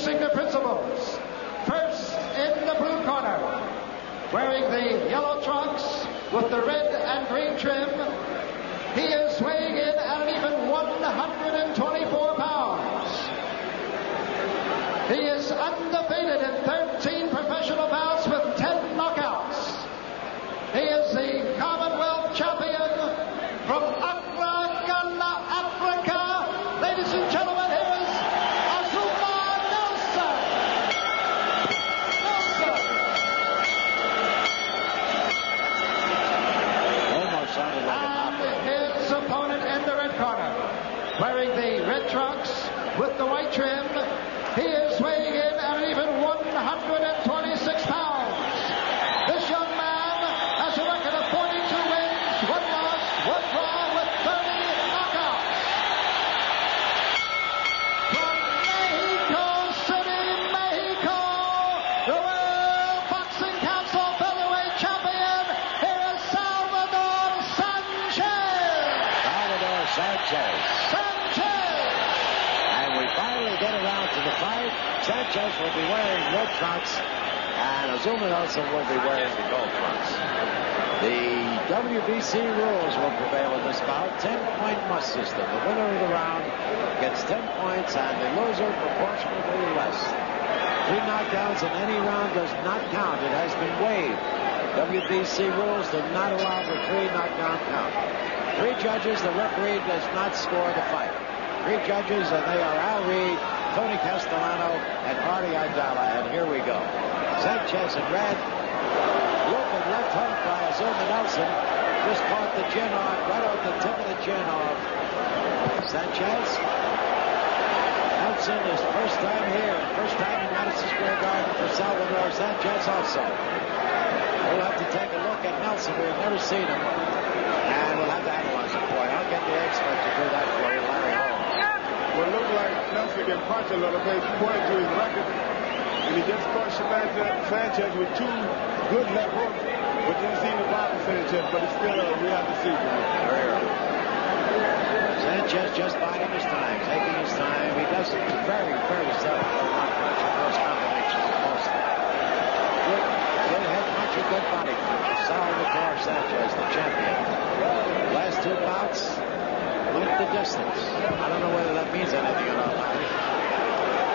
introducing the principals. First, in the blue corner, wearing the yellow trunks with the red and green trim, he is weighing in at an even 124 pounds. He is undefeated in 13 professional bouts with 10 knockouts. He is the Commonwealth champion from Accra, Ghana, Africa. Ladies and gentlemen, here is Azuma Nelson. Almost sounded like and his opponent in the red corner, wearing the red trunks with the white trim, he is weighing in at an even 126 pounds. This young man has a record of 42 wins, 1 loss, 1 draw with 30 knockouts. From Mexico City, Mexico, the World Boxing Council featherweight champion, here is Salvador Sanchez. Salvador Sanchez. And we finally get around to the fight. Sanchez will be wearing red trunks, and Azuma Nelson will be wearing the gold trunks. The WBC rules will prevail in this bout. 10-point must system. The winner of the round gets 10 points, and the loser proportionately less. 3 knockdowns in any round does not count. It has been waived. WBC rules do not allow for 3 knockdown count. 3 judges. The referee does not score the fight. 3 judges, and they are Al Reed, Tony Castellano, and Marty Idala. And here we go. Sanchez in red. Looping left hook by Azuma Nelson. Just caught the chin off, right off the tip of the chin off. Sanchez. Nelson is first time here, first time in Madison Square Garden for Salvador Sanchez also. We'll have to take a look at Nelson. We've never seen him. And we'll have to analyze it for you. I'll get the expert to do that for you, Larry Holmes. Well, it looked like Nelson can punch a little bit, pointing to his record. And he just caught Sanchez with 2 good left hooks, but didn't seem to bother Sanchez, but it's still we have to see. Very early. Sanchez just biding his time, taking his time. He does it very, very seldom. Not much of those combinations, mostly. Good head punch, a good body punch. Salvador Sanchez, the champion. Last 2 bouts went the distance. I don't know whether that means anything or not, Larry.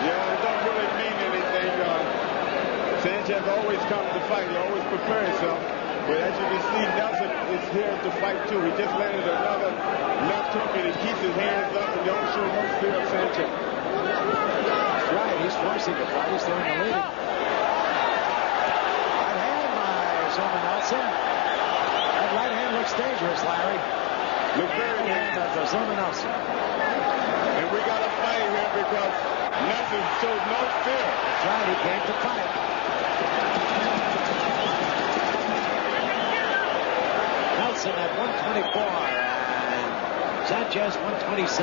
Yeah, it don't really mean anything. Sanchez always comes to fight. He always prepares himself. But as you can see, Nelson is here to fight too. He just landed another left hook and he keeps his hands up and don't show no fear of Sanchez. That's right. He's forcing the fight. He's doing the leading. Right hand by Azuma Nelson. That right hand looks dangerous, Larry. Look very dangerous. That's Azuma Nelson. And we got to fight here because Nelson shows no fear. That's right. He came to fight. Nelson at 124 and Sanchez 126.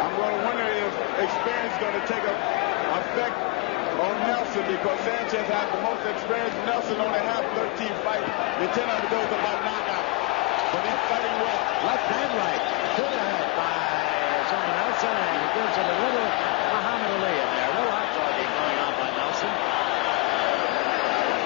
I'm going to wonder if experience is going to take effect on Nelson because Sanchez has the most experience. Nelson only has 13 fights, and 10 of those are by knockout. But he's fighting well. Left and right. To the head by Azuma Nelson, and he gives it a little Muhammad Ali in there. A little hot dogging going on by Nelson.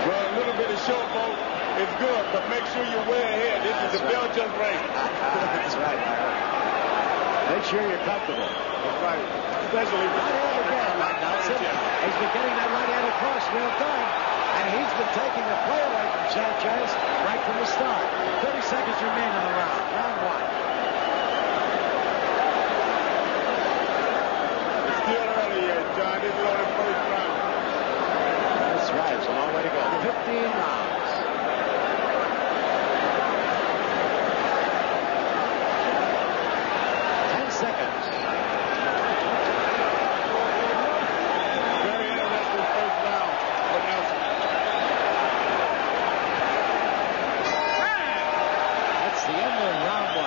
Well, a little bit of showboat is good, but make sure you're way ahead. This is the Belgian race. That's right, Larry. Make sure you're comfortable. That's right. Especially right hand again by Nelson. He's been getting that right hand across real good. And he's been taking the play away from Sanchez right from the start. 30 seconds remain in the round. Round 1. It's still early yet, John. This is only the first round. That's right. It's a long way to go. 15 rounds. 10 seconds. Very interesting first round for Nelson. That's the end of round 1.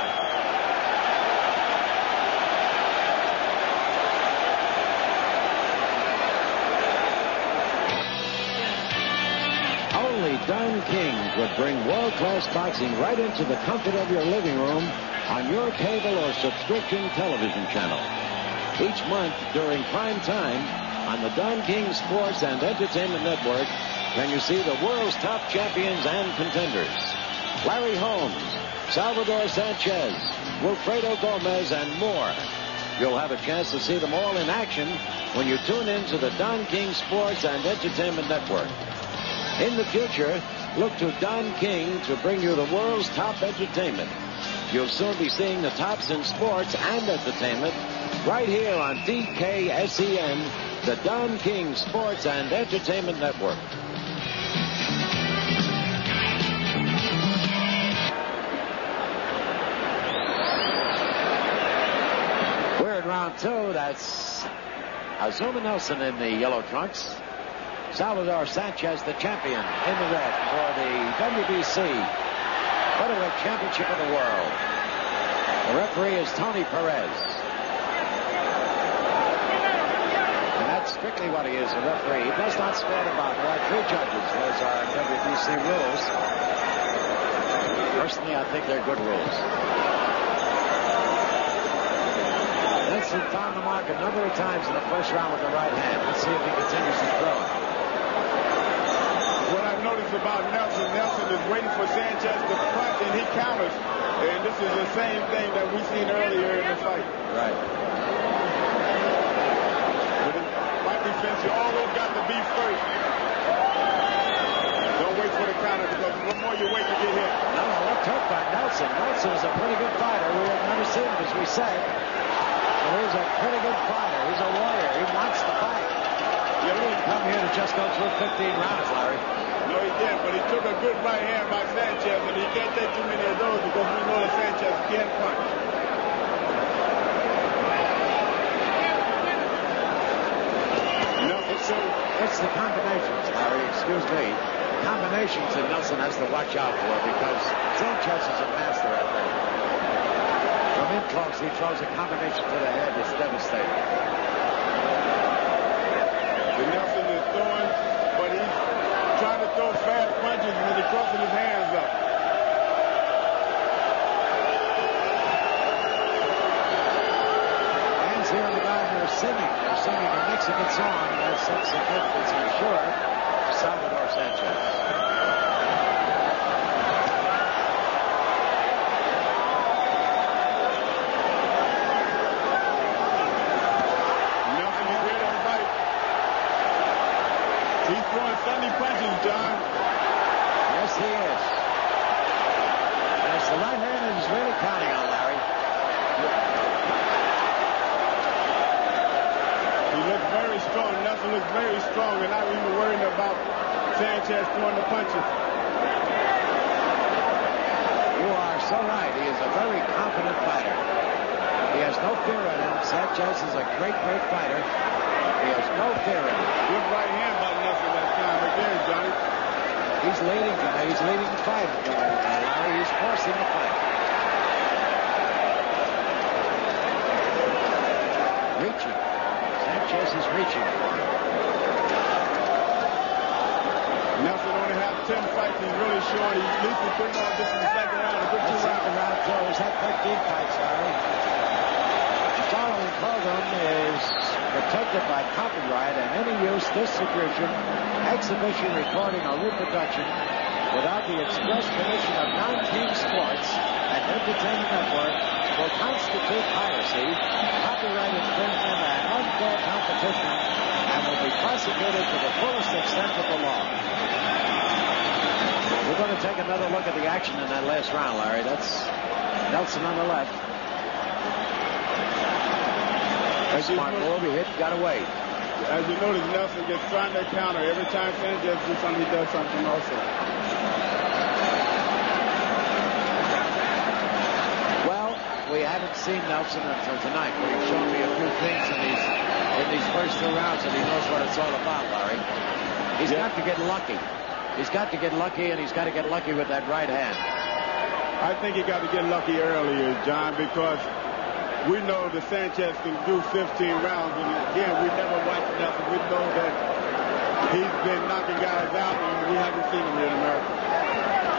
Only Don King would bring world-class boxing right into the comfort of your living room on your cable or subscription television channel. Each month during prime time on the Don King Sports and Entertainment Network can you see the world's top champions and contenders. Larry Holmes, Salvador Sanchez, Wilfredo Gomez, and more. You'll have a chance to see them all in action when you tune in to the Don King Sports and Entertainment Network. In the future, look to Don King to bring you the world's top entertainment. You'll soon be seeing the tops in sports and entertainment right here on DKSEN, the Don King Sports and Entertainment Network. We're in round two. That's Azuma Nelson in the yellow trunks. Salvador Sanchez, the champion, in the red for the WBC Featherweight Championship of the World. The referee is Tony Perez. And that's strictly what he is, a referee. He does not swear about. There are 3 judges. Those are WBC rules. Personally, I think they're good rules. Nelson found the mark a number of times in the first round with the right hand. Let's see if he continues his throwing. What I've noticed about Nelson is waiting for Sanchez to punch, and he counters. And this is the same thing that we seen earlier in the fight. Right. But in my defense, you always got to be first. Don't wait for the counter, because the more you wait, you get hit. No, what took by Nelson. Nelson is a pretty good fighter. We have never seen him, as we said. But he's a pretty good fighter. He's a warrior. He wants to fight. He didn't come here to just go through 15 rounds, Larry. No, he didn't, but he took a good right hand by Sanchez, and he can't take too many of those because we know that Sanchez can punch. It's the combinations, Larry. Excuse me. Combinations that Nelson has to watch out for, because Sanchez is a master at that. From in close, he throws a combination to the head that's devastating. Nelson is throwing, but he's trying to throw fast punches and he's crossing his hands up. Hands here on the guy, they're singing. They're singing a Mexican song that sets the difference, I'm sure, to Salvador Sanchez. He's throwing funny punches, John. Yes, he is. And it's the right hand that he's really counting on, Larry. He looks very strong. Nelson looks very strong, and not even worrying about Sanchez throwing the punches. You are so right. He is a very confident fighter. He has no fear in him. Sanchez is a great, great fighter. He has no fear in him. Good right hand by Nelson that time again, Johnny. He's leading the fight. Larry, he's forcing the fight. Reaching. Sanchez is reaching. Nelson only has 10 fights. He's really short. He's at least putting on this in the second round. A good 2 round Joe. He's had 13 fights, Larry. The following program is protected by copyright, and any use, distribution, exhibition, recording, or reproduction without the express permission of Don King Sports and Entertainment Network will constitute piracy, copyright infringement, and unfair competition, and will be prosecuted to the fullest extent of the law. We're going to take another look at the action in that last round, Larry. That's Nelson on the left. Smart move, he hit, got away. As you notice, Nelson gets trying to counter. Every time Sanchez does something, he does something also. Well, we haven't seen Nelson until tonight, but he's shown me a few things in these first 2 rounds, and he knows what it's all about, Larry. He's got to get lucky. He's got to get lucky, and he's got to get lucky with that right hand. I think he got to get lucky earlier, John, because we know that Sanchez can do 15 rounds, and again, we never watched Nelson. We know that he's been knocking guys out, and we haven't seen him here in America.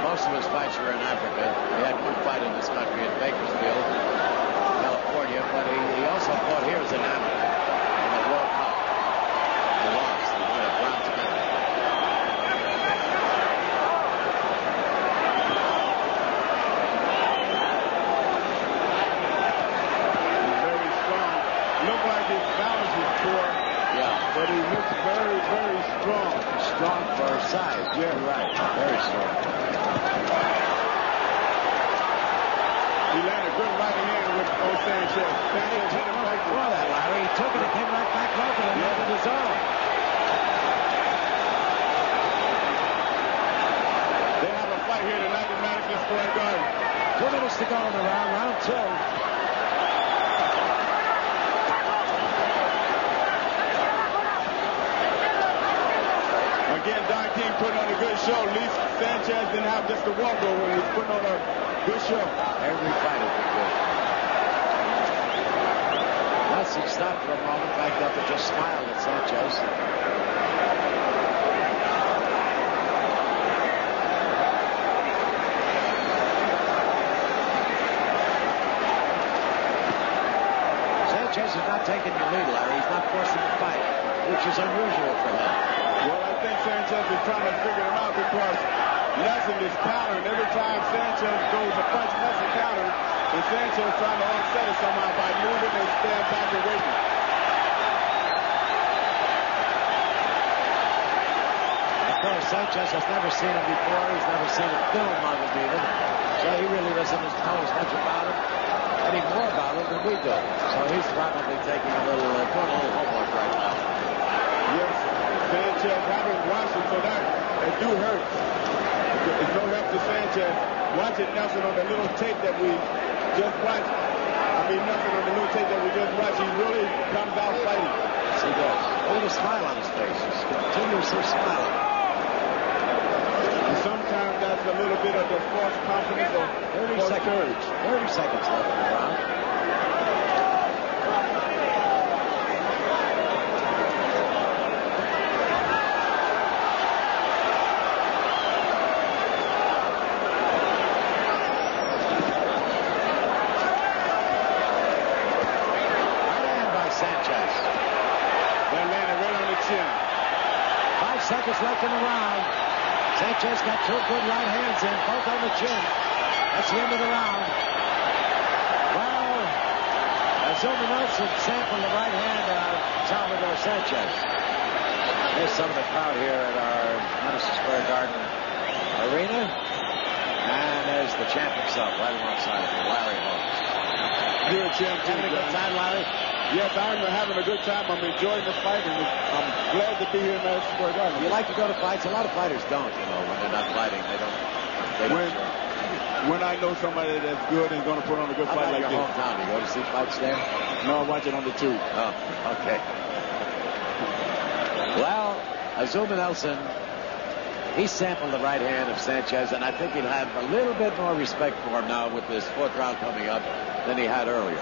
Most of his fights were in Africa. He had one fight in this country in Bakersfield, California. California, but he also fought here as an amateur in the World Cup. He lost. He won a bronze medal. Very strong. Looked like his balance is poor. Yeah. But he looks very, very strong. Strong for his size. Yeah, right. Very strong. He landed a good right hand with Sanchez. Sanchez hit him right Before that, Larry, he took it and came right back over and landed his own. They have a fight here tonight in Madison Square Garden. 2 minutes to go in the round 2. Again, Don King putting on a good show. At least Sanchez didn't have just a walkover. He's putting on a good show. Every fight has been good. Nelson stopped for a moment, backed up and just smiled at Sanchez. Sanchez is not taking the lead, Larry. He's not forcing the fight, which is unusual for him. Well, I think Sanchez is trying to figure him out because Nelson is countering. Every time Sanchez goes to punch, Nelson counters. And Sanchez trying to offset it somehow by moving and stand back and waiting. Of course, Sanchez has never seen him before. He's never seen a film of him even. So he really doesn't know as much about him, any more about him than we do. So he's probably taking a little homework right now. Yes, Sanchez haven't watched it, so that it do hurt. It's no help to Sanchez. Watching Nelson on the little tape that we just watched. Nelson on the little tape that we just watched, he really comes out fighting. Yes, he does. Look at the smile on his face. He's continuously smiling. And sometimes that's a little bit of the false confidence or 30 false seconds. courage. 30 seconds left in the round. Sanchez. That landed right on the chin. 5 seconds left in the round. Sanchez got 2 good right hands in, both on the chin. That's the end of the round. Well, Azuma Nelson sampled the right hand of Salvador Sanchez. There's some of the crowd here at our Madison Square Garden arena. And there's the champ himself right alongside of him, Larry Holmes. You're a champ, too, having a good time, Larry? Yes, I'm having a good time. I'm enjoying the fight, and I'm glad to be here in Madison Square Garden. You like to go to fights? A lot of fighters don't, when they're not fighting. They don't when I know somebody that's good and going to put on a good fight like this. How about your hometown? Do you go to see fights there? No, I watch it on the tube. Oh, okay. Well, Azuma Nelson, he sampled the right hand of Sanchez, and I think he'll have a little bit more respect for him now with this 4th round coming up than he had earlier.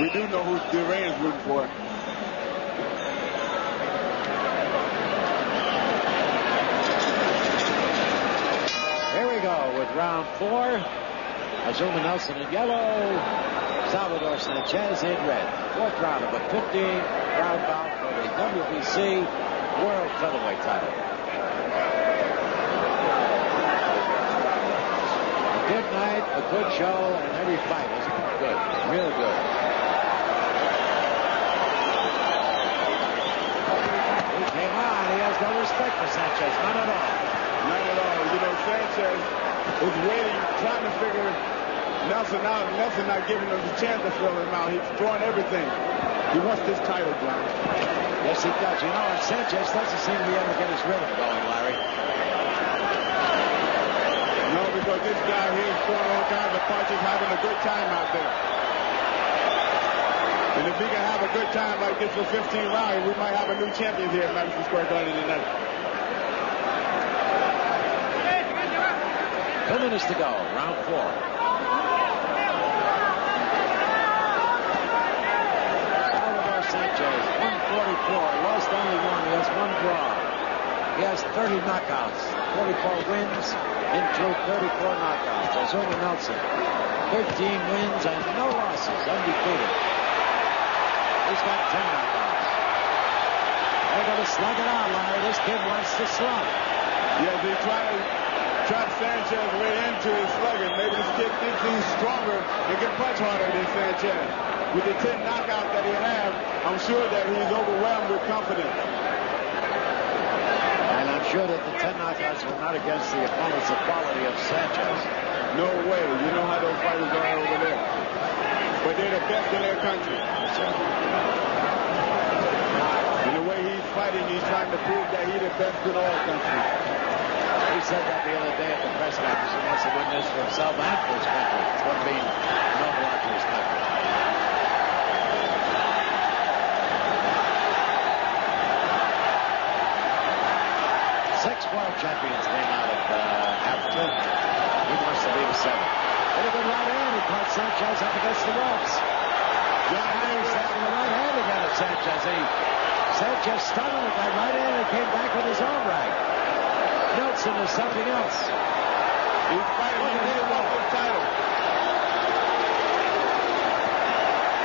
We do know who Duran is rooting for. Here we go with round 4. Azuma Nelson in yellow, Salvador Sanchez in red. 4th round of a 15-round bout for the WBC World Featherweight title. A good night, a good show, and every fight has been good, real good. He came on. He has no respect for Sanchez, none at all. None at all. Sanchez is waiting, trying to figure Nelson out. Nelson not giving him the chance to fill him out. He's throwing everything. He wants this title, John. Yes, he does. And Sanchez doesn't seem to be able to get his rhythm going, Larry. No, because this guy here is throwing all kinds of punches, having a good time out there. And if he can have a good time like this for 15 rounds, we might have a new champion here at Madison Square Garden tonight. 2 minutes to go, round 4. Salvador Sanchez, 144, lost only 1. He has 1 draw. He has 30 knockouts, 44 wins, in truth, 34 knockouts. Azuma Nelson, wins and no losses, undefeated. He's got 10 knockouts. They're going to slug it out, Larry. This kid wants to slug. Yeah, they try to trap Sanchez way into his slugging. Maybe this kid thinks he's stronger and can punch harder than Sanchez. With the 10 knockouts that he has, I'm sure that he's overwhelmed with confidence. And I'm sure that the 10 knockouts were not against the opponent's quality of Sanchez. No way. You know how those fighters are over there. But they're the best in their country. And the way he's fighting, he's trying to prove that he's the best in all countries. He said that the other day at the press conference. He wants to win this for himself and for his country. It's going to be an awful lot to his country. 6 world champions came out of Africa. He wants to be the 7th. Pretty good right hand. He caught Sanchez up against the ropes. John Hayes having the right hand again at Sanchez. Sanchez stunned with that right hand and came back with his own right. Nelson is something else. He's fighting. He really wants the title.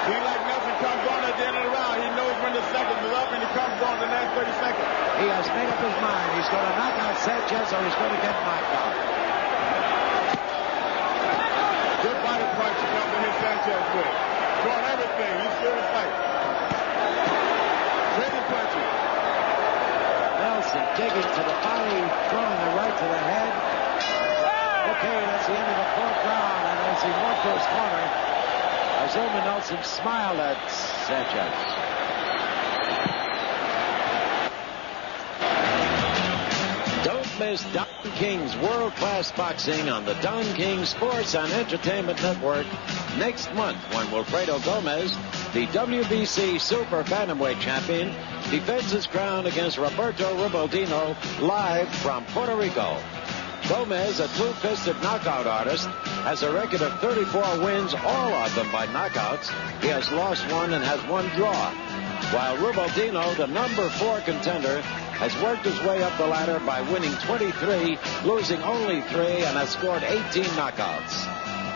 Seems like Nelson comes on at the end of the round. He knows when the seconds is up, and he comes on the last 30 seconds. He has made up his mind. He's going to knock out Sanchez, or he's going to get knocked out. Good body punch Nelson hit Sanchez with. Throwing everything. He's still in fight. Crazy punches. Nelson digging to the body, throwing the right to the head. Okay, that's the end of the 4th round, and as he walked to his corner, Azuma Nelson smiled at Sanchez. Don't miss Don King's world-class boxing on the Don King Sports and Entertainment Network next month when Wilfredo Gomez, the WBC Super Bantamweight champion, defends his crown against Roberto Ribaldino live from Puerto Rico. Gomez, a two-fisted knockout artist, has a record of 34 wins, all of them by knockouts. He has lost 1 and has 1 draw. While Ribaldino, the number 4 contender, has worked his way up the ladder by winning 23, losing only 3, and has scored 18 knockouts.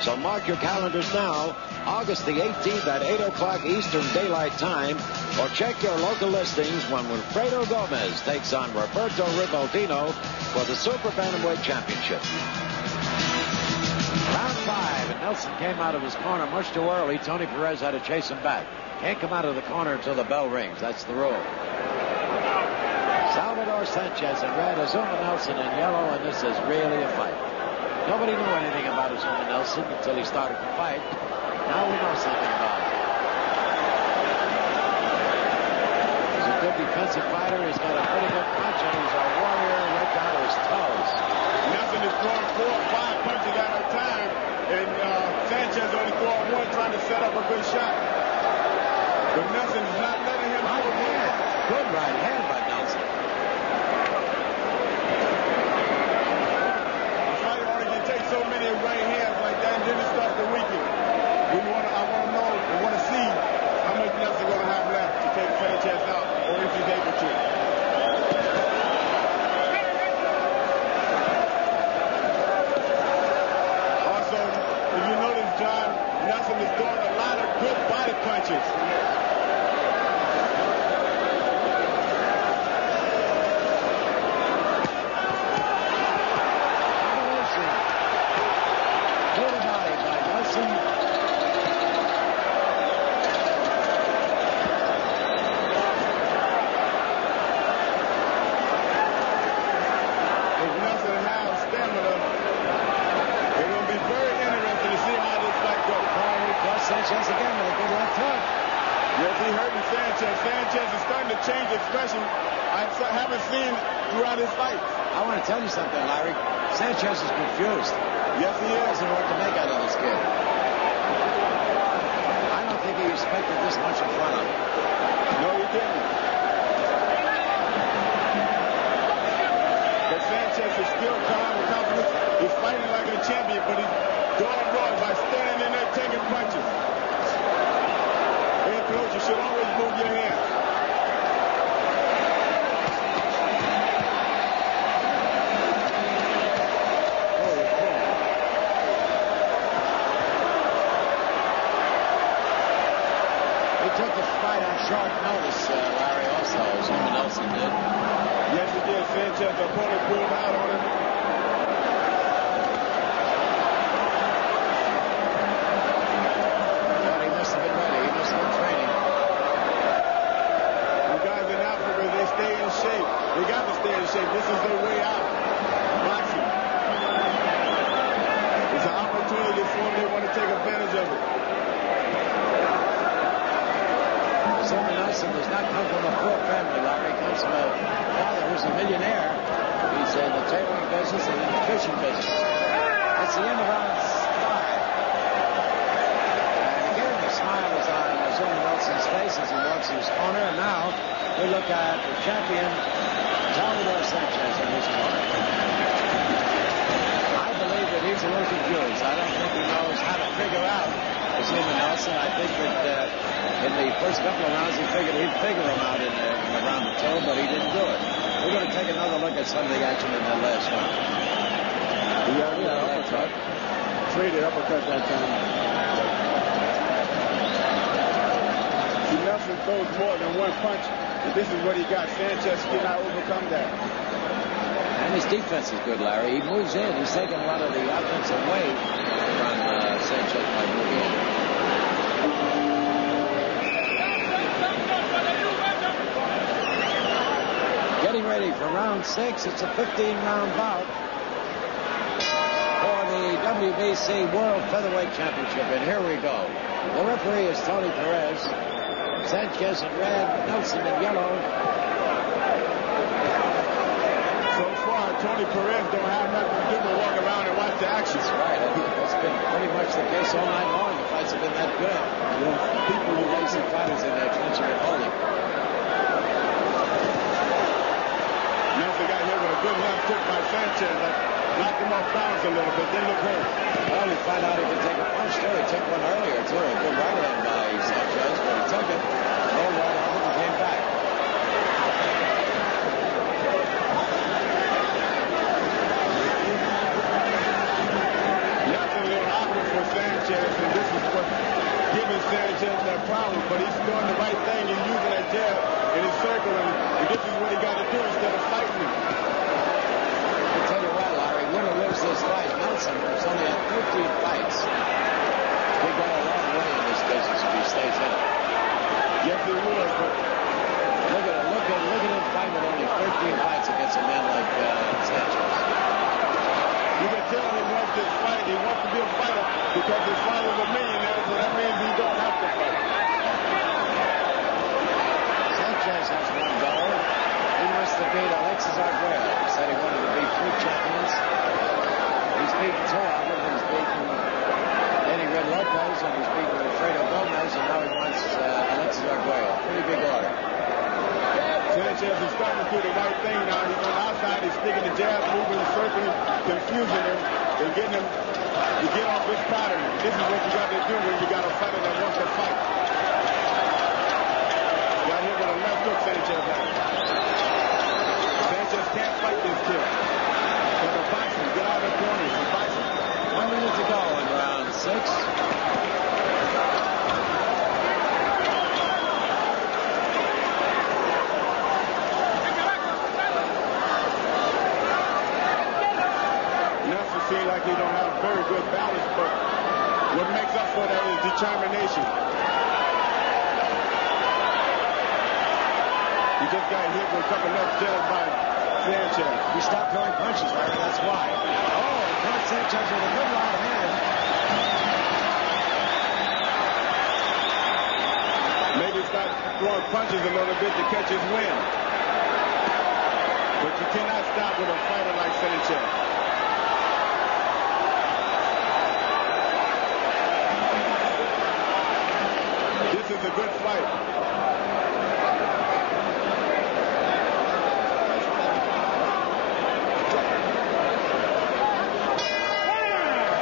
So mark your calendars now, August the 18th at 8 o'clock Eastern Daylight Time, or check your local listings when Wilfredo Gomez takes on Roberto Ribaldino for the Super Bantamweight Championship. Round 5, and Nelson came out of his corner much too early. Tony Perez had to chase him back. Can't come out of the corner until the bell rings. That's the rule. Salvador Sanchez in red, Azuma Nelson in yellow, and this is really a fight. Nobody knew anything about Azuma Nelson until he started to fight. Now we know something about him. He's a good defensive fighter. He's got a pretty good punch, and he's a warrior right down to his toes. Nelson is throwing 4 or 5 punches at a time, and Sanchez only throwing 1, trying to set up a good shot. But Nelson is not letting him Right hand. Good right hand by Nelson. A fighter only can take so many right hands like that, and then it starts to weaken. I want to know, I want to see how much Nelson going to have left to take Sanchez out, or if he's able to. Also, if you notice, John, Nelson is throwing a lot of good body punches. Sanchez again with a good left hook. Yes, he hurting Sanchez. Sanchez is starting to change expression I haven't seen throughout his fight. I want to tell you something, Larry. Sanchez is confused. Yes, he is. He doesn't know what to make out of this kid. I don't think he expected this much in front of him. No, he didn't. But Sanchez is still calm and confident. He's fighting like a champion, but he's going wrong by standing in there taking punches. Head close, you should always move your hands. short notice, Larry, also. Azuma Nelson did. Yes, he did. Sanchez, the opponent pulled out on him. But he must have been ready. He must have been training. The guys in Africa, they stay in shape. They got to stay in shape. This is their way out. Boxing. It's an opportunity for them. They want to take advantage of it. Azuma Nelson does not come from a poor family, Larry. He comes from a father who's a millionaire. He's in the tailoring business and in the fishing business. That's the end of round 5. And again, the smile is on Azuma Nelson's face as he walks to his corner. And now we look at the champion, Salvador Sanchez, in his corner. I believe that he's a little confused. I don't think he knows how to figure out Azuma Nelson. I think that in the first couple of rounds, he figured he'd figure him out in the round of 2, but he didn't do it. We're going to take another look at some of the action in that last round. Yeah, uppercut. Traded uppercut that time. See, Nelson throws more than one punch. And this is what he got. Sanchez cannot overcome that. And his defense is good, Larry. He moves in. He's taking a lot of the offense away from Sanchez by moving in. Getting ready for round 6. It's a 15-round bout for the WBC World Featherweight Championship. And here we go. The referee is Tony Perez. Sanchez in red, Nelson in yellow. So far, Tony Perez don't have nothing to do but walk around and watch the action. That's right. That's been pretty much the case all night long. The fights have been that good. People who raise their fighters in their clinching and holding. Nelson got hit with a good left hook by Sanchez. That knocked him off balance a little bit. Then look hurt. Well, he found out he could take a punch, too. He took one earlier, too. A good right hand by Sanchez, but he took it. Rolled right on it and came back. That's a little awkward for Sanchez, and this is what's giving Sanchez that problem. But he's doing the right thing. He's using that jab in his circle, and this is what he got to do instead of fighting him. I'll tell you what, Larry, win or lose this fight, Nelson has only had 13 fights. He'll go a long way in this business if he stays in it. Yes, he would, but look at him fight with only 13 fights against a man like Sanchez. You can tell he wants this fight. He wants to be a fighter because his father's a millionaire, so that means he don't have to fight. Sanchez has one goal. He wants to beat Alexis Arguello. He said he wanted to beat 3 champions. He's beaten 2 of them. He's beaten Eddie Red Lopez, and he's beaten Alfredo Gomez, and now he wants Alexis Arguello. Pretty big order. Sanchez is starting to do the right thing now. He's on the outside. He's sticking the jab, moving, circling, confusing him, and getting him to get off his pattern. This is what you got to do when you got a fighter that wants to fight. Got hit with a left hook, Sanchez had. Sanchez can't fight this kid. So the boxing, get out of the corners. The boxing. 1 minute to go in round 6. Seem like he don't have very good balance, but what makes up for that is determination. He just got hit with a couple left jabs by Sanchez. He stopped throwing punches, Larry. That's why. Oh, caught Sanchez with a good right hand. Maybe start throwing punches a little bit to catch his wind. But you cannot stop with a fighter like Sanchez. This is a good fight.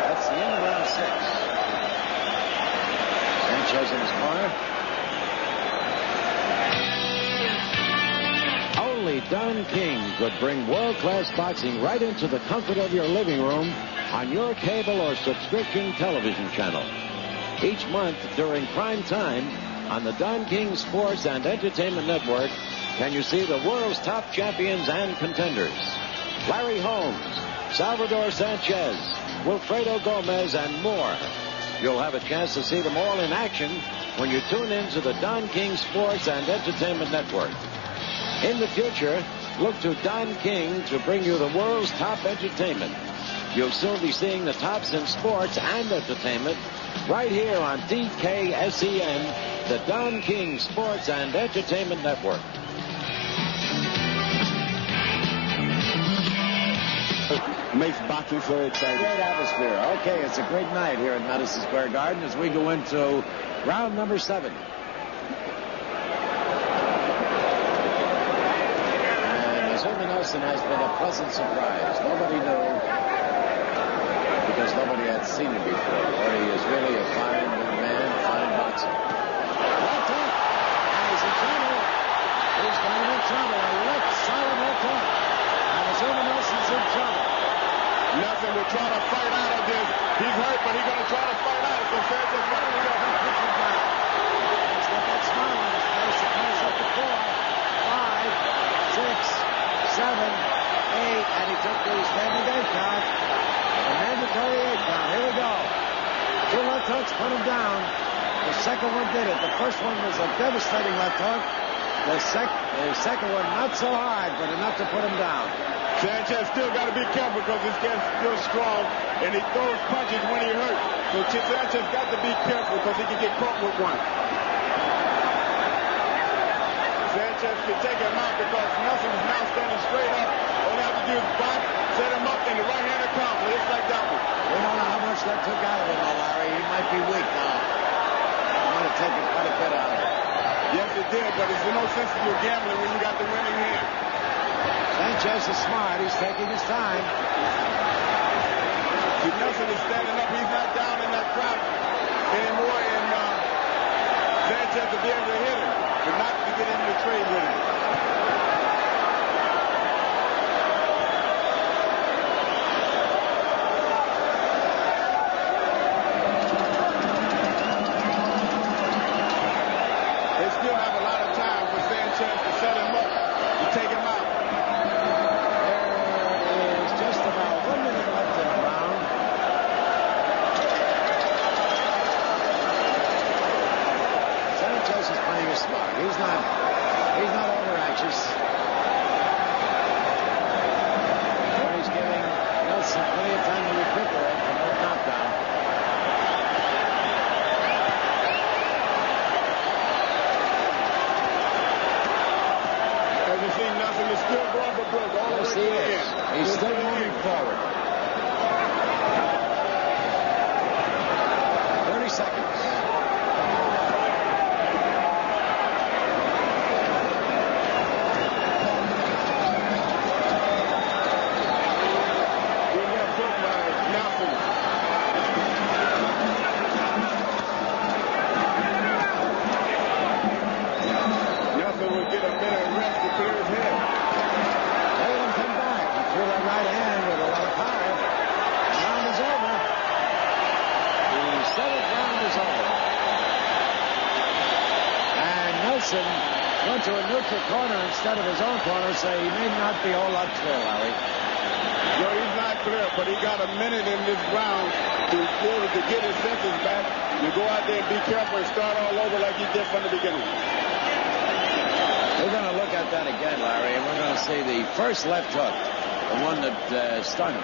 That's the end of round 6. Sanchez in his corner. Only Don King could bring world-class boxing right into the comfort of your living room on your cable or subscription television channel. Each month during prime time, on the Don King Sports and Entertainment Network can you see the world's top champions and contenders. Larry Holmes, Salvador Sanchez, Wilfredo Gomez, and more. You'll have a chance to see them all in action when you tune in to the Don King Sports and Entertainment Network. In the future, look to Don King to bring you the world's top entertainment. You'll soon be seeing the tops in sports and entertainment right here on DKSEN, the Don King Sports and Entertainment Network. Makes boxing so exciting. Great atmosphere. Okay, it's a great night here at Madison Square Garden as we go into round number 7. And Azuma Nelson has been a pleasant surprise. Nobody knew, because nobody had seen him before. But he is really a fine young man, fine boxer. Left hook. And he's in trouble. He's got him in trouble. A left, solid left hook. And Azuma Nelson's in trouble. Nelson will try to fight out of this. He's hurt, but he's going to try to fight out. So Sanchez got to go. He's got that smile on his face. It comes up to 4, 5, 6, 7, 8, and he took the standing 8 count. The mandatory 8 count. Here we go. 2 left hooks put him down. The second one did it. The first one was a devastating left hook. The second one not so hard, but enough to put him down. Sanchez still got to be careful because this guy's still strong, and he throws punches when he hurt. So Sanchez got to be careful because he can get caught with one. Sanchez can take him out because Nelson is now standing straight up. All they have to do is box, set him up in the right-handed counter, just like that one. We don't know how much that took out of him, Larry. He might be weak now. He might have taken quite a bit out of him. Yes, it did, but it's no sense in your gambling when you got the winning hand. Sanchez is smart. He's taking his time. Nelson is standing up. He's not down in that crowd anymore, and Sanchez to be able to hit him, but not to get into the trade with him. They still have a lot of time for Sanchez to set him up, to take him out. There is just about 1 minute left in the round. Sanchez is playing it smart. He's not over anxious. But he's giving Nelson plenty of time to recuperate from that knockdown. As you see, Nelson is still going for broke all the way Yes, to he the is. end. He's still moving forward. 30 seconds. Good left hook by Nelson. Nelson will get a minute rest to clear his head. Let him come back. He threw that right hand with a lot of power. The round is over. The 7th round is over. And Nelson went to a neutral corner instead of his own corner, so he may not be a whole lot clear, Larry. No, he's not clear, but he got a minute in this round to be able to get his senses back. You go out there and be careful and start all over like he did from the beginning. We're going to look at that again, Larry, and we're going to see the first left hook, the one that stunned him.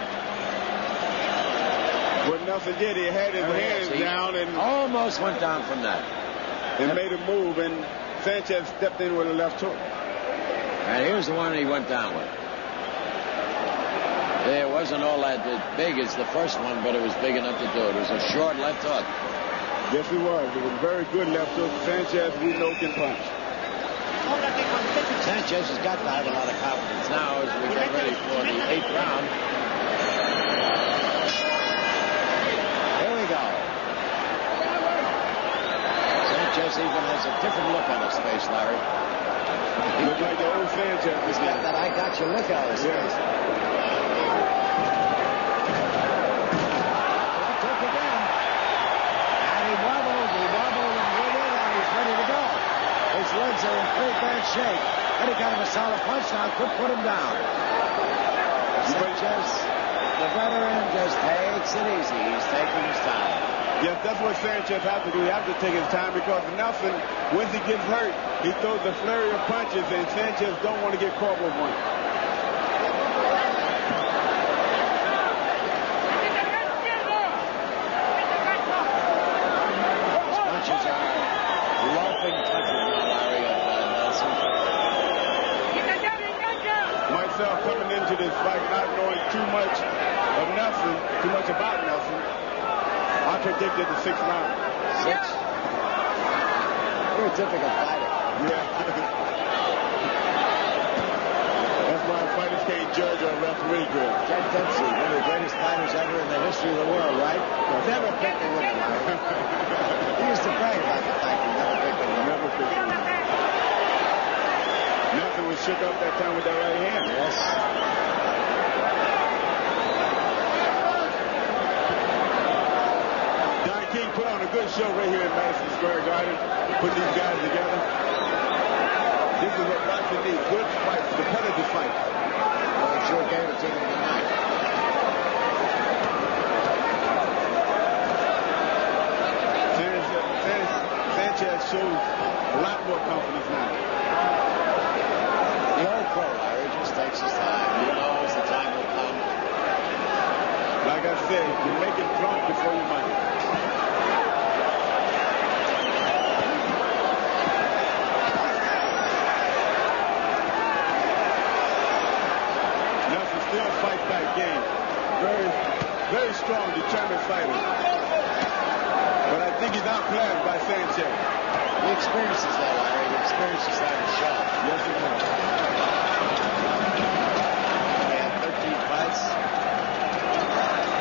What Nelson did, he had his hands down and almost went down from that. And made a move, and Sanchez stepped in with a left hook. And here's the one he went down with. It wasn't all that big as the first one, but it was big enough to do it. It was a short left hook. Yes, it was. It was a very good left hook. Sanchez, we know, can punch. Sanchez has got to have a lot of confidence now as we get ready for the 8th round. Here we go. Sanchez even has a different look on his face, Larry. He looks like the old Sanchez. He's got that I got you look on his face. He took again. And he wobbled and with it, and he's ready to go. in pretty bad shape. Any kind of a solid punch now could put him down. Sanchez, the veteran, just takes it easy. He's taking his time. Yes, that's what Sanchez has to do. He has to take his time because Nelson, once he gets hurt, he throws a flurry of punches, and Sanchez don't want to get caught with one. His punches are loafing punches now, Larry, of Nelson. Myself coming into this fight not knowing too much of Nelson, too much about Nelson, I predicted the 6th round. 6? You're a typical fighter. Yeah. That's why fighters can't judge or referee good. Ted Dempsey, one of the greatest fighters ever in the history of the world, right? Never picked a winner, Larry. He used to brag about the fact he never picked a winner. Never picked a winner. Nelson was shook up that time with that right hand. Yes. King put on a good show right here in Madison Square Garden, put these guys together. This is what boxing needs, good fights, competitive fights. Well, it sure gave it to them tonight. Sanchez shows a lot more confidence now. The old pro, Larry, just takes his time. He knows the time will come. Like I said, you make it drunk before you mind it. Still fight back game. Very, very strong, determined fighter. But I think he's outclassed by Sanchez. He experiences that, Larry. He experiences that in show. Yes, he does. He had 13 fights.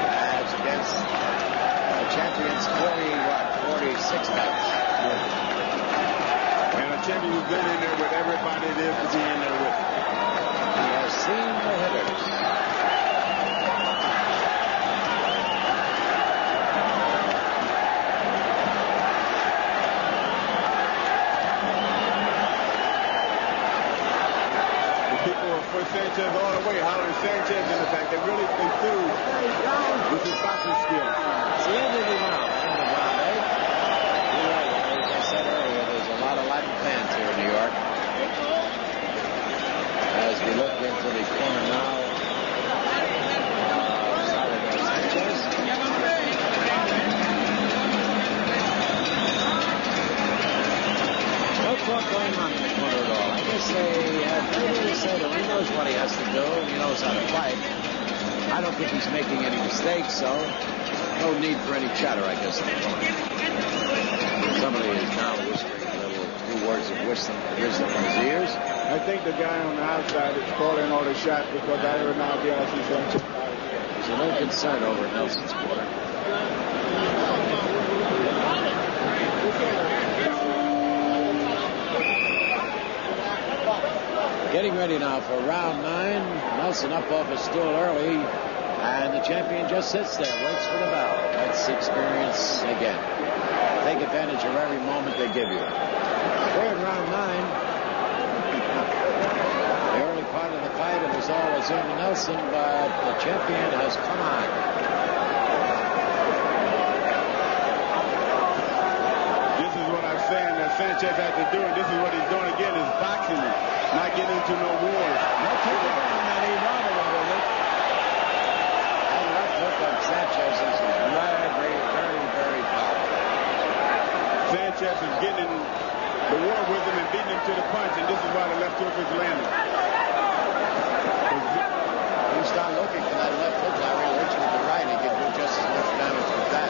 As against the champion's 46 fights. Yeah. And a champion who's been in there with everybody there to be in there with. He has seen the hitters. For Sanchez all the way, hollering Sanchez in the back. They really enthused with his boxing skill. It's the end of the round. End of round 8. You're right, as I said earlier, there's a lot of Latin fans here in New York. As we look into the corner now, Salvador Sanchez. No talk going on in the corner at all. I guess they have very little to say to him. He knows what he has to do. He knows how to fight. I don't think he's making any mistakes, so no need for any chatter, I guess, in the corner. Somebody is now whispering a few words of wisdom from his ears. I think the guy on the outside is calling all the shots because I heard now I see Sanchez. There's a little concern over at Nelson's corner. Getting ready now for round 9. Nelson up off his stool early, and the champion just sits there, waits for the bell. That's experience again. Take advantage of every moment they give you. We're in round 9. The early part of the fight, it was all Azuma Nelson, but the champion has come on. This is what I'm saying that Sanchez has to do, and this is what he's doing again, is boxing it, not getting into no wars. No taking down that he robbed him with it. And that hook of Sanchez is very, very, very powerful. Sanchez is getting the war with him and beating him to the punch, and this is why the left hook is landing. You start looking for that left hook, Larry, reach with the right, he can do just as much damage with that.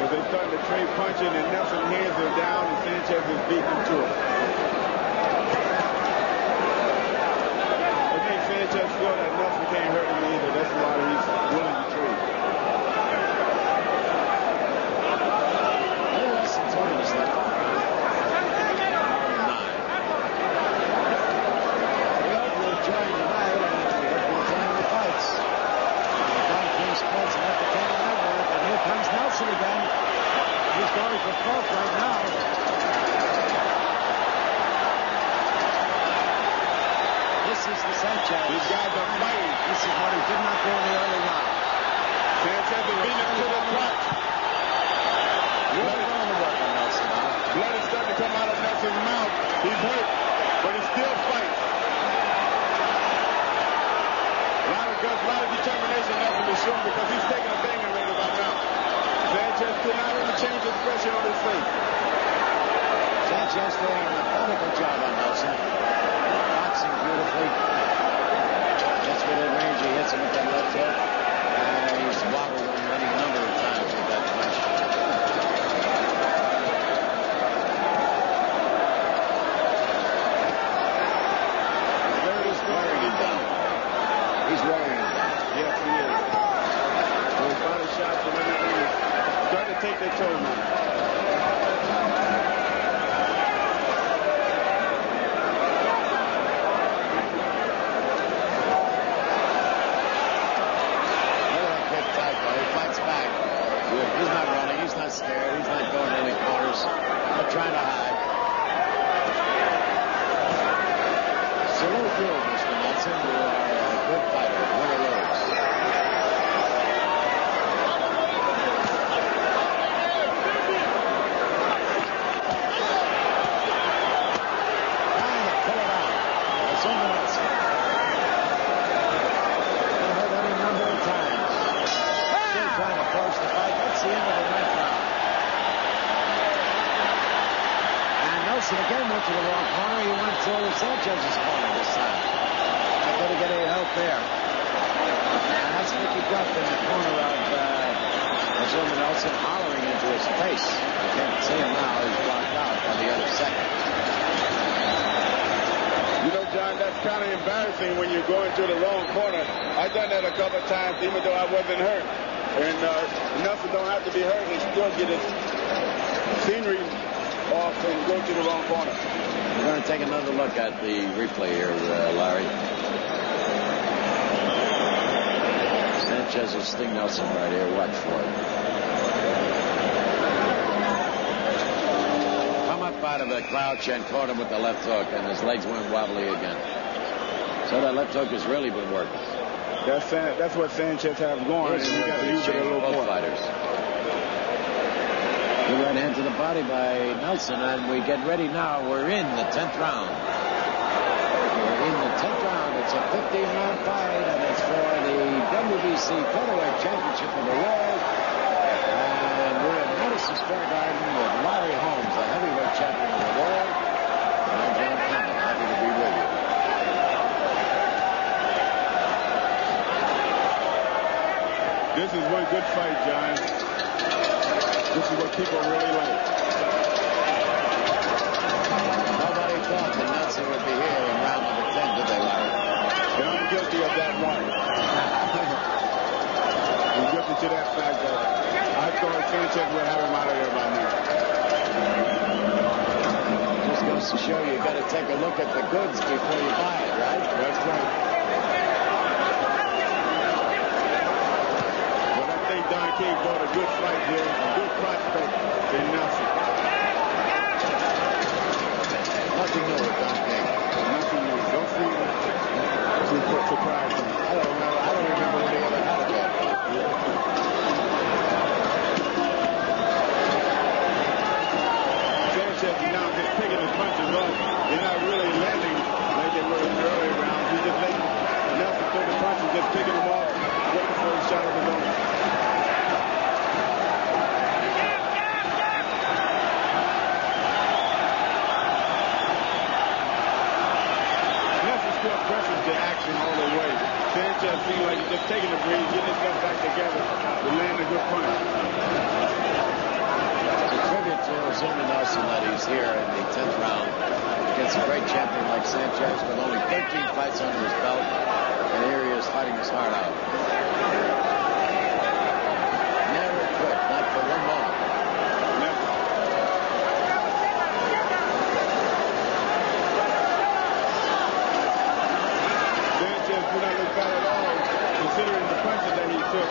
Because they're starting to trade punching, and Nelson's hands are down, and Sanchez is beating him to it. I think Sanchez feel that Nelson can't hurt him either. That's why he's willing to trade. Less than 2 minutes left. 9. We hope you enjoyed tonight, and we hope you enjoyed the fights. The Sports and Entertainment Network, and here comes Nelson again. He's going for 4th right now. This is the Sanchez. These guys are fighting. This is what he did not do in the early round. Sanchez is beating him to the crotch. Blood is starting to come out of Nelson's mouth. He's hurt, but he still fights. A lot of guts, a lot of determination Nelson is showing because he's taking a banging right about now. Sanchez could not even change the expression on his face. Sanchez doing a methodical job on Nelson. Boxing beautifully. Gets within range. He hits him with that left hook. And he's wobbled him any number of times with that punch. Wearing him down. He's wearing him down. Yes, he is. Those body shots and everything is starting to take their toll now. He's not running. He's not scared. He's not going to any corners. Not trying to hide. Salute you, Mr. Nelson. You are a good fighter. Win or lose. Trying to pull it out. Azuma Nelson. Been hurt any number of times. Still trying to force the fight. That's the end of the ninth round. And Nelson again went to the wrong corner. He went to Sanchez's corner this time. Not going to get any help there. And that's Mickey Duff in the corner of Azuma Nelson hollering into his face. You can't see him now. He's blocked out on the other second. You know, John, that's kind of embarrassing when you're going to the wrong corner. I've done that a couple of times, even though I wasn't hurt. And Nelson don't have to be hurt and still get his scenery off and go to the wrong corner. We're going to take another look at the replay here, Larry. Sanchez will sting Nelson right here. Watch for it. Come up out of the crouch and caught him with the left hook, and his legs went wobbly again. So that left hook has really been working. That's what Sanchez has going, and you got to use it a little more. Fighters. Good right hand to the body by Nelson, and we get ready now. We're in the 10th round. We're in the 10th round. It's a 15-round fight, and it's for the WBC Featherweight Championship of the world. And we're at Madison Square Garden with Larry Holmes, the heavyweight champion of the world. And I'm John Campbell, happy to be with you. This is one good fight, John. This is what people really like. Nobody thought that Nelson would be here in round number 10, did they, Larry? And I'm guilty of that one. I'm guilty to that fact that I thought Sanchez would have him out of there by now. Just goes to show you got to take a look at the goods before you buy it, right? That's right. Don King brought a good fight here, a good prospect in Nelson. Nothing new with Don King. Nothing new. Don't see too surprised. I don't remember when he ever had a bad fight. Sanchez now just picking his punches off. They're not really landing like they were in the early rounds. He's just letting Nelson throw the punches, just picking them off, waiting for a shot of his own. Pressures to action all the way. Sanchez seems like he's just taking a breeze, getting himself back together to land a good punch. It's a tribute to Azuma Nelson that he's here in the 10th round against a great champion like Sanchez with only 13 fights under his belt, and here he is fighting his heart out. Never quit, not for one moment. Do not look bad at all, considering the punches that he took.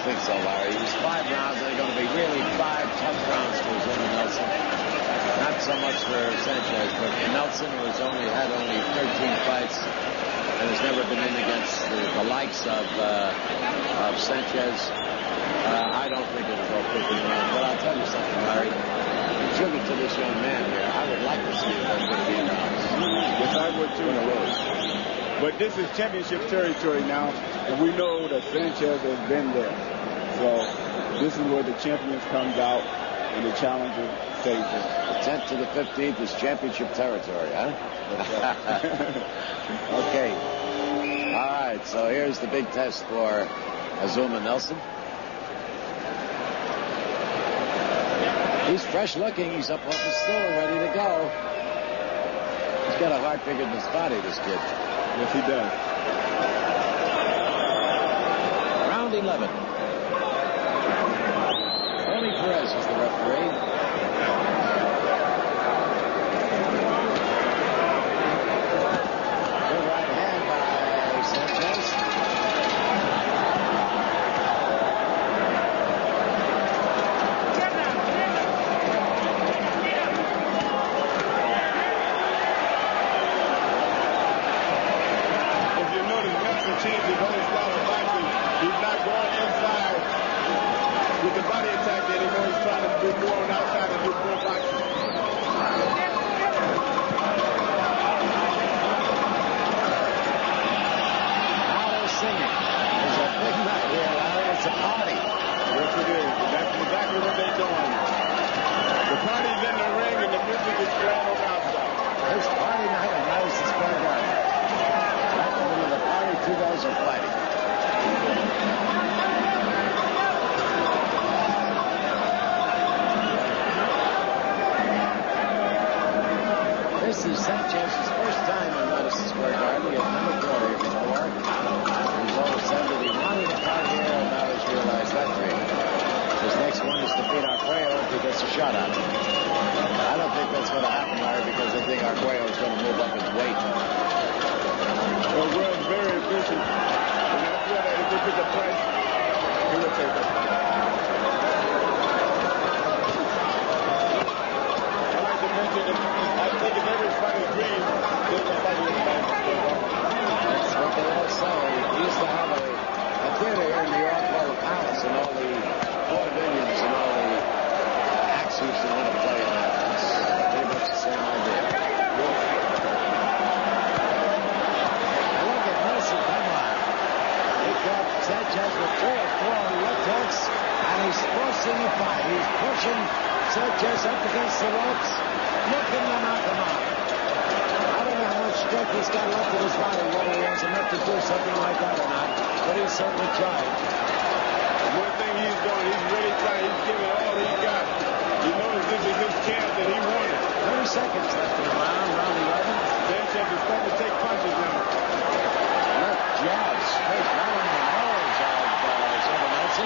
don't think so, Larry. These 5 rounds are going to be really 5 tough rounds for Azuma Nelson. Not so much for Sanchez, but for Nelson, who has only 13 fights and has never been in against the likes of Sanchez. I don't think it'll go 15 rounds. But I'll tell you something, Larry. Tribute to this young man here. I would like to see it go 15 rounds. Yes, I would too. But this is championship territory now, and we know that Sanchez has been there. So this is where the champions comes out and the challenger stays there. The 10th to the 15th is championship territory, huh? Okay. All right, so here's the big test for Azuma Nelson. He's fresh looking. He's up off the stool, ready to go. He's got a heart bigger than his body, this kid. Yes, he does. Round 11. Tony Perez is the referee. Good right hand by Sanchez. Changed his whole style of boxing. He's not going inside with the body attack anymore. He's trying to do more on outside and do more boxing. Now they're singing. There's a big night here, Larry. It's a party. Yes, it is. That's exactly what they're doing. The party's in the ring and the music is playing on outside. It's party night at Madison Square Garden. Two guys are fighting. This is Sanchez's first time in Madison Square Garden. He has never fought here before. He's always said that he wanted to fight here, and now he's realized that dream. His next one is to beat Arguello if he gets a shot at him. I don't think that's going to happen, Larry, because I think Arguello is going to move up his weight. Well, Will's very efficient, and I feel that if he puts a price, he will take it. I like to mention that I think if every fighter's dream, there's a fight in the back. That's what they all say. We used to have a theater here in New York called the Palace, and all the vaudevillians and all the acts used to want to play in that. That's pretty much the same idea. Sanchez with 3 or 4 left hooks, and he's forcing the fight. He's pushing Sanchez up against the ropes, looking to knock him out. I don't know how much strength he's got left in his body, whether he has enough to do something like that or not, but he's certainly trying. One thing he's doing, he's really trying. He's giving all he got. He knows this is his chance that he wanted. 30 seconds left in the round 11. Sanchez is starting to take punches now. Left jab, straight down the nose of Azuma Nelson.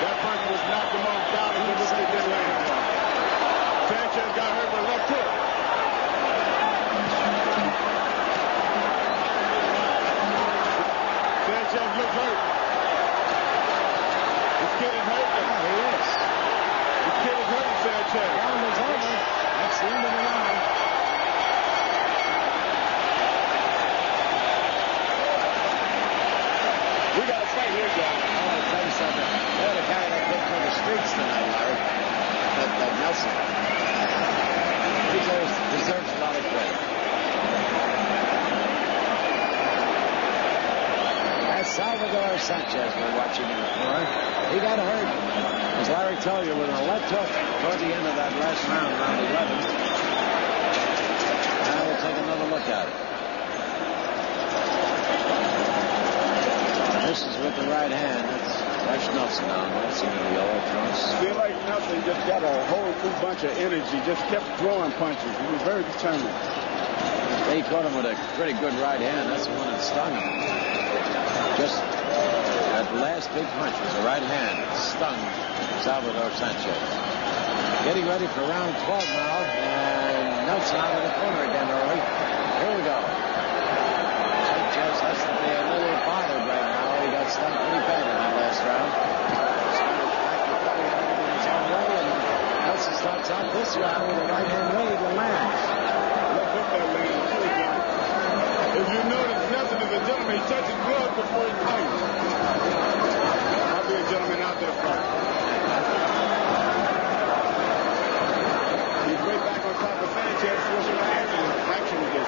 That punch was knocked him off down and it didn't land. Sanchez got hurt with a left hook. Sanchez looks hurt. This kid is hurt. Oh, he is. This kid is hurting Sanchez. The round is over. That's the end of the round. We got a fight here, John. I want to tell you something. They ought to carry that kid through the streets tonight, Larry. That Nelson. He deserves a lot of credit. That's Salvador Sanchez we're watching in the corner. He got hurt. As Larry told you, with a left hook toward the end of that last round, round 11. Now we'll take another look at it. This is with the right hand. That's Nelson now. Nelson in the yellow trunks. I feel like Nelson just got a whole new bunch of energy. Just kept throwing punches. He was very determined. They caught him with a pretty good right hand. That's the one that stung him. Just that last big punch was a right hand. It stung Salvador Sanchez. Getting ready for round 12 now. And Nelson out of the corner again early. Here we go. Sanchez has to be a little bothered right now. He got stung pretty bad in that last round. this round with a right hand lead to Lance. Let's look at Lance. If you notice, Nelson is a gentleman. He touches gloves before he fights. I'll be a gentleman out there fight. He's way back on top of Sanchez. What's your action we get?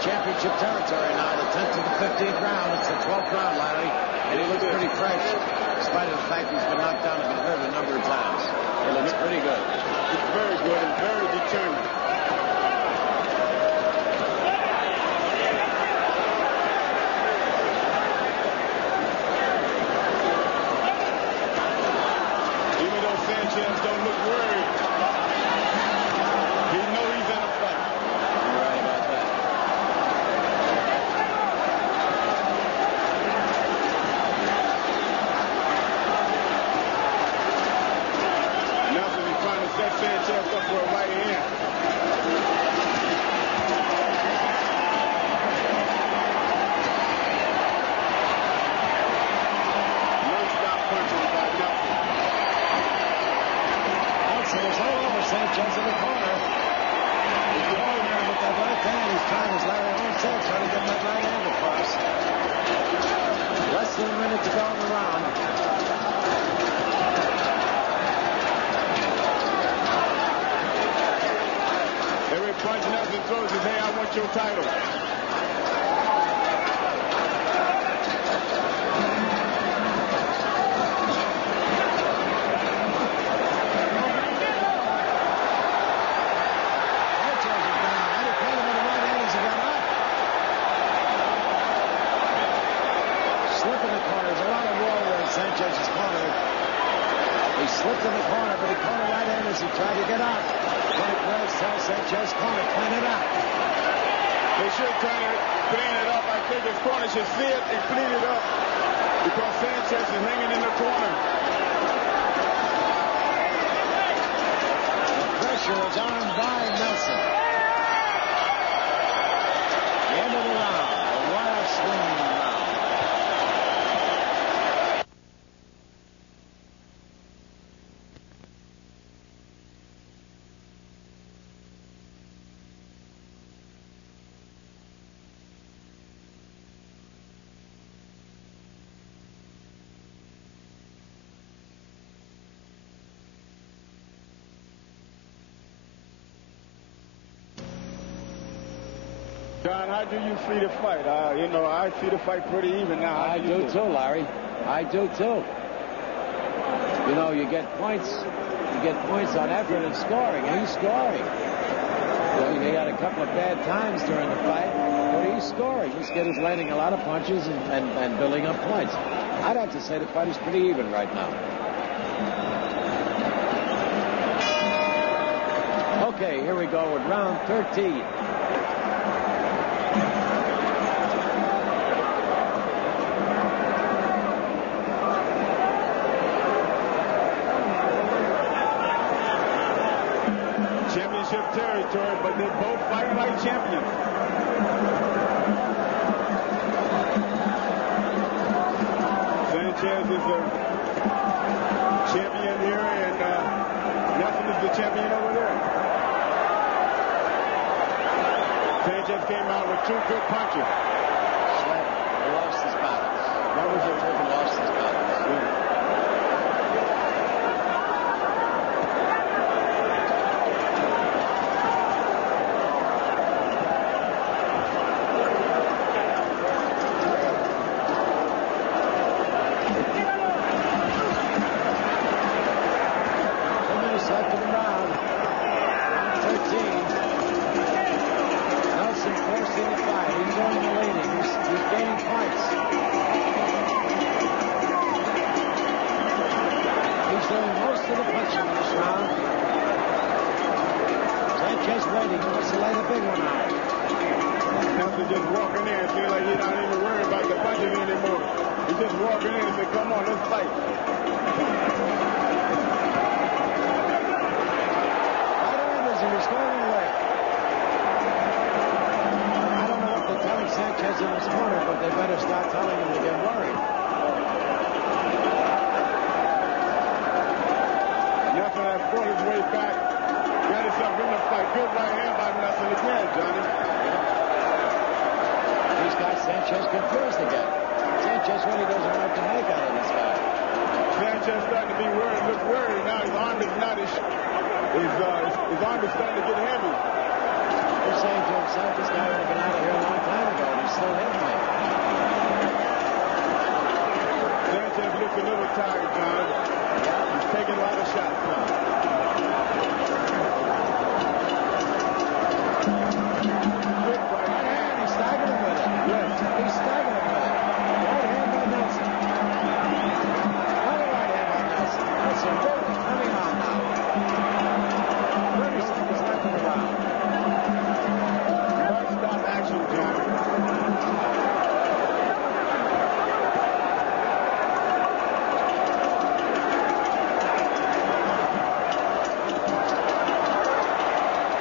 Championship territory now, the 10th to the 15th round. It's the 12th round, Larry, and he looks pretty fresh, despite the fact he's been knocked down and been hurt a number of times. He looks pretty good. He's very good and very determined. Even though Sanchez don't look worried, he knows he's in a fight. You're right about that. Set Sanchez up for a right hand. Non-stop punching by Nelson. Nelson is all over Sanchez in the corner. He's going there with that right hand. He's trying, as Larry Holmes said, trying to get that right hand across. Less than a minute to go in the round. Every punch Nelson throws is, hey, I want your title. Slip in the corner. There's a lot of war there in Sanchez's corner. He slipped in the corner, but he caught a right hand as he tried to get out. Frank Wells tells Sanchez, corner, clean it up. They should clean it up. I think his corner should see it and clean it up because Sanchez is hanging in the corner. The pressure is on by Nelson. The end of the round. A wild swinging round. John, how do you see the fight? I see the fight pretty even now. I do too, Larry. I do too. You know, you get points on effort and scoring, and he's scoring. He had a couple of bad times during the fight, but he's scoring. This kid is landing a lot of punches and building up points. I'd have to say the fight is pretty even right now. Okay, here we go with round 13. Championship territory, but they both fight like champions. Sanchez is a champion here, and Nelson is the champion over there. Sanchez came out with two good punches. Sweat lost his balance. That was it. Lost his balance. Yeah. Left in the round. 13. Nelson forcing the fight. He's going to leading. He's gaining points. He's doing most of the punching in this round. Sanchez waiting. Wants to lay the big one out. Nelson just walking in. Seems like he's not even worried about the punches anymore. He's just walking in and said, come on, let's fight. Right-handers are responding away. I don't know what they're telling Sanchez in his corner, but they better start telling him to get worried. Nelson has fought his way back. Got himself in the fight. Good right hand by Nelson again, Johnny. He's got Sanchez confused again. Sanchez really doesn't know what to make out of this guy. Sanchez starting to be worried. Look worried now. His arm is not his arm is starting to get heavy. He's saying to himself, this guy would have been out of here a long time ago, and he's still hitting me. Sanchez looks a little tired, John. He's taking a lot of shots now. Good right hand. He's staggering with it. Yes. He's staggering with it. Right hand by Nelson. Another right hand by Nelson. Nelson really coming on now. 30 seconds left in the round. Hard stop action, John.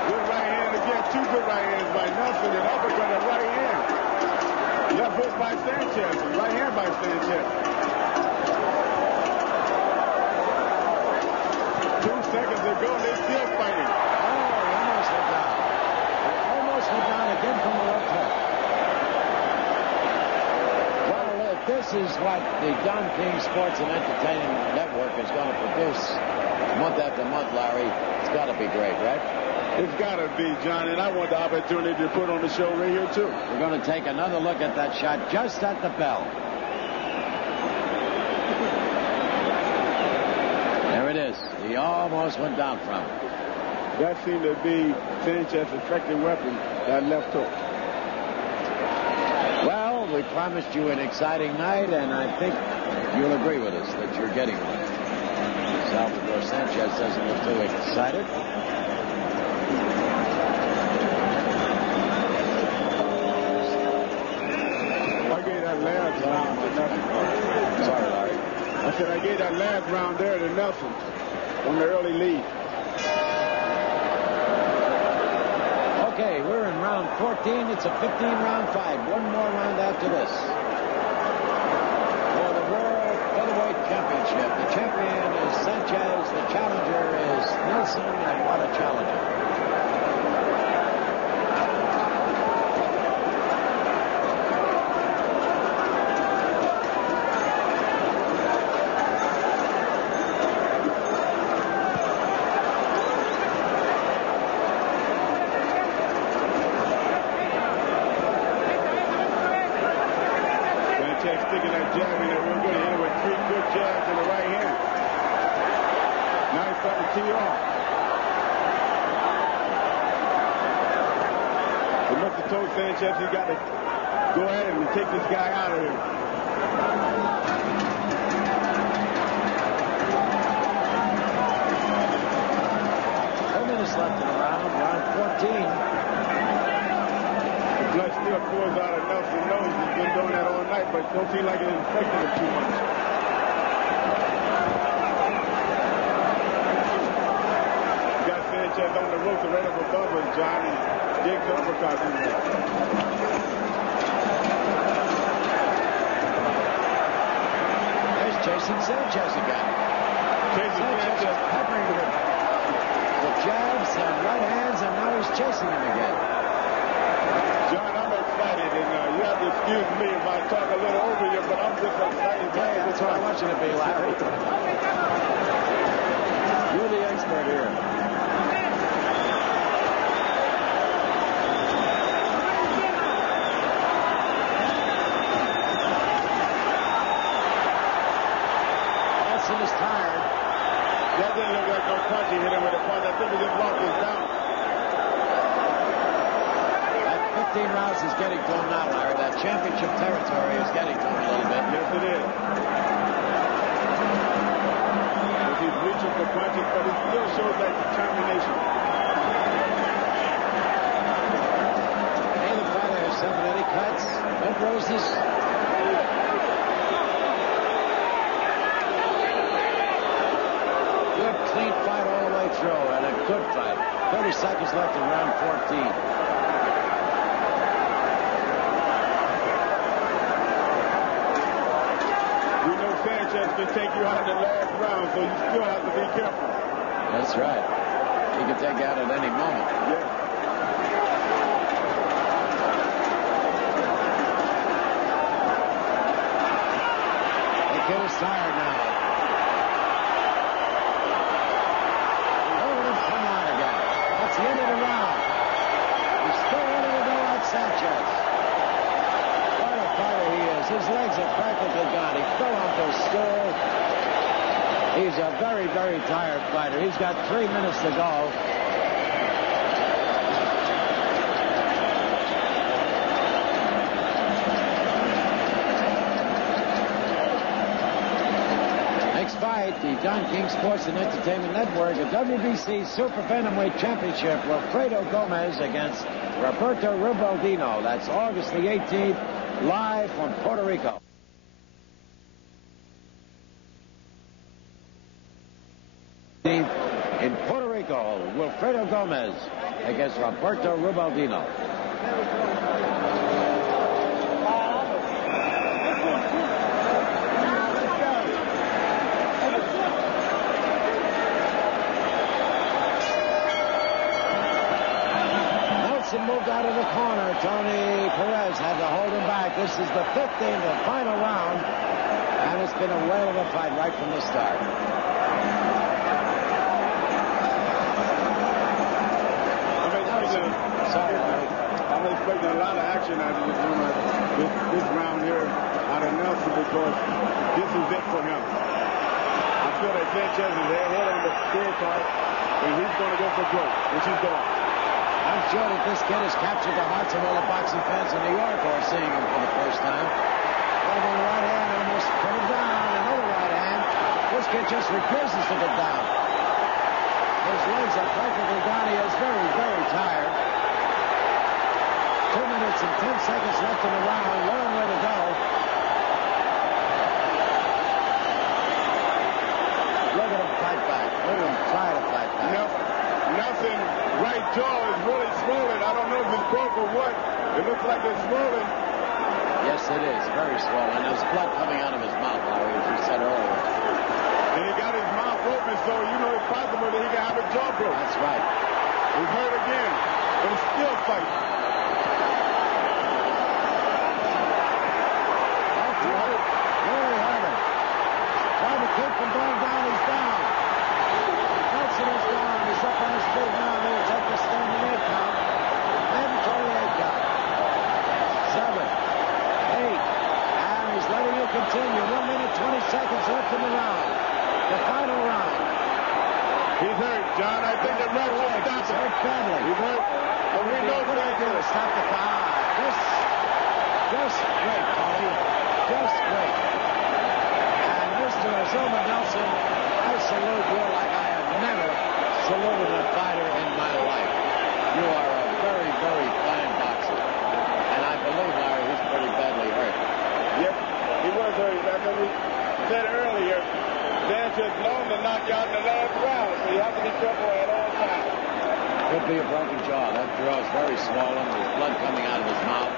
Good right hand again. Two good right hands by Nelson and uppercut and right hand. Left hook by Sanchez. Right hand by Sanchez. 2 seconds ago, they're still fighting. Oh, he almost went down. He almost went down again from the left hook. Well, this is what the Don King Sports and Entertainment Network is going to produce month after month, Larry. It's got to be great, right? It's got to be, John, and I want the opportunity to put on the show right here, too. We're going to take another look at that shot just at the bell. There it is. He almost went down from it. That seemed to be Sanchez's effective weapon, that left hook. Well, we promised you an exciting night, and I think you'll agree with us that you're getting one. Salvador Sanchez doesn't look too excited. I gave that last round to Nelson. Sorry, Larry. I said I gave that last round there to Nelson on the early lead. Okay, we're in round 14. It's a 15-round fight. One more round after this. For the World Featherweight Championship, the champion is Sanchez. The challenger is Nelson, and what a challenger. Sanchez sticking that jab in there real good. He hit it with 3 good jabs in the right hand. Now he's starting to tee off. He must have told Sanchez he got to go ahead and take this guy out of here. 4 minutes left in the round 14. The blood still pours out of Nelson's nose. He's been doing that all night, but don't seem like it infected him too much. Got Sanchez on the ropes right up above us, John. He jigs the uppercut in there. There's Jason Sanchez again. Jason Sanchez peppering with the jabs and right hands, and now he's chasing him again. John, I'm excited, and you have to excuse me if I talk a little over you, but I'm just excited. Hey, that's what I want you to be, Larry. You're the expert here. Nelson is tired. That didn't look like no punch. He hit him with a punch. I think he just walked us down. 15 rounds is getting to him now, Larry. That championship territory is getting to him a little bit. Yes, it is. He's reaching for punches, but he still shows that determination. clean fight all the way through, and a good fight. 30 seconds left in round 14. We know Sanchez can take you out in the last round, so you still have to be careful. That's right. He can take you out at any moment. Yeah. The kid is tired now. Look at him come on again. That's the end of the round. He's still ready to go like Sanchez. What a fighter he is. His legs are practically gone. He fell off his stool. He's a very, very tired fighter. He's got 3 minutes to go. Next fight, the Don King Sports and Entertainment Network, the WBC Super Bantamweight Championship, Wilfredo Gomez against Roberto Ribaldino. That's August the 18th, live from Puerto Rico. In Puerto Rico, Wilfredo Gomez against Roberto Ribaldino. Nelson moved out of the corner. Tony Perez had to hold him back. This is the 15th and final round, and it's been a whale of a fight right from the start. I'm expecting a lot of action out of this round here out of Nelson, because this is it for him. I feel that Sanchez is head on the scorecard, and he's going to go for broke, which he's going. I'm sure that this kid has captured the hearts of all the boxing fans in New York who are seeing him for the first time. With a right hand, almost put him down. Another right hand. This kid just refuses to get down. His legs are practically gone. He is very, very tired. 2 minutes and 10 seconds left in the round. Long way to go. Look at him fight back. Look at him try to fight back. Nelson right jaw is really swollen. I don't know if it's broke or what. It looks like it's swollen. Yes, it is. Very swollen. There's blood coming out of his mouth, Larry, as you said earlier. And he got his mouth open, so you know it's possible that he can have a jaw broke. That's right. He's hurt again, but he's still fighting. Really hurt him. Trying to keep him going down. He's down. Nelson is down. He's up on his feet now. He'll take the standing 8 count. Then 28 count. 7, 8. And he's letting it continue. 1 minute, 20 seconds left in the round. The final round. He's hurt, John. I think the ref will stop him. He's hurt badly. He's hurt. But we know what I do is stop the fight. Just great, Tony. Just great. And Mr. Azuma Nelson, I salute you like I have never saluted a fighter in my life. You are a very, very fine boxer. And I believe, Larry, he's pretty badly hurt. Yep, he was hurt. As we said earlier, Sanchez known to knock you out in the last round, so you have to be careful at all times. Could be a broken jaw. That jaw is very swollen. There's blood coming out of his mouth.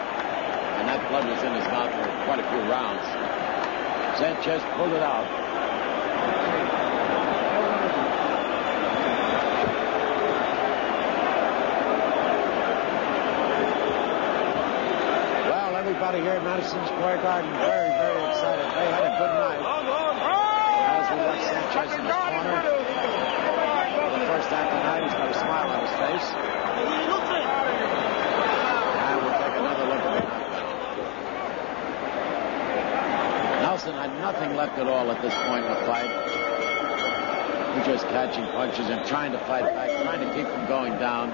And that blood was in his mouth for quite a few rounds. Sanchez pulled it out. Well, everybody here at Madison Square Garden very, very excited. They had a good night. As we watch Sanchez in his corner. For the first half of the night, he's got a smile on his face. And we'll take another look at the knockdown. Nelson had nothing left at all at this point in the fight. He's just catching punches and trying to fight back, trying to keep him going down.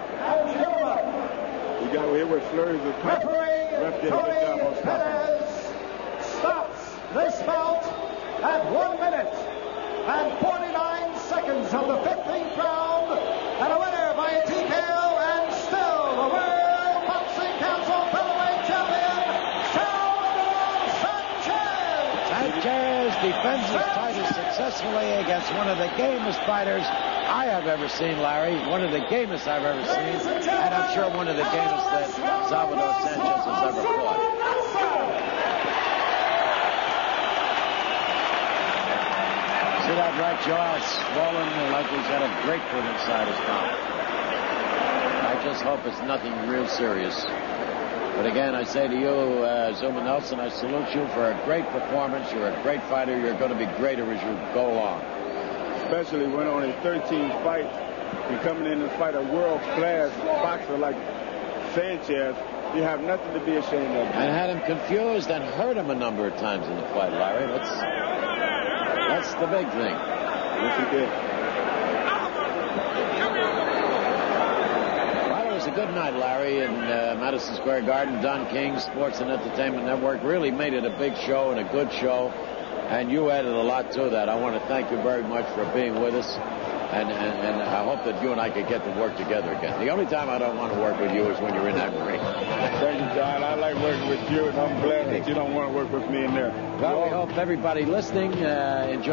You got here with flurries of punch. Ref did a good job on stopping. Stops this bout at 1 minute and 49 seconds of the 15th round, and a winner by a TKO, and still the World Boxing Council featherweight champion, Salvador Sanchez. Sanchez defends his title successfully against one of the gamest fighters I have ever seen, Larry. One of the gamest I've ever seen. And I'm sure one of the gamest that Salvador Sanchez has ever fought. See that right jaw swollen like he's got a grapefruit inside his mouth. I just hope it's nothing real serious. But again, I say to you, Azuma Nelson, I salute you for a great performance. You're a great fighter. You're going to be greater as you go along. Especially when on his 13th fight, you're coming in to fight a world-class boxer like Sanchez. You have nothing to be ashamed of. And had him confused and hurt him a number of times in the fight, Larry. That's the big thing. Yes, he did. Well, it was a good night, Larry, in Madison Square Garden. Don King, Sports and Entertainment Network, really made it a big show and a good show. And you added a lot to that. I want to thank you very much for being with us. And I hope that you and I could get to work together again. The only time I don't want to work with you is when you're in that ring. Thank you, John. I like working with you, and I'm glad that you don't want to work with me in there. Well, we hope everybody listening enjoys.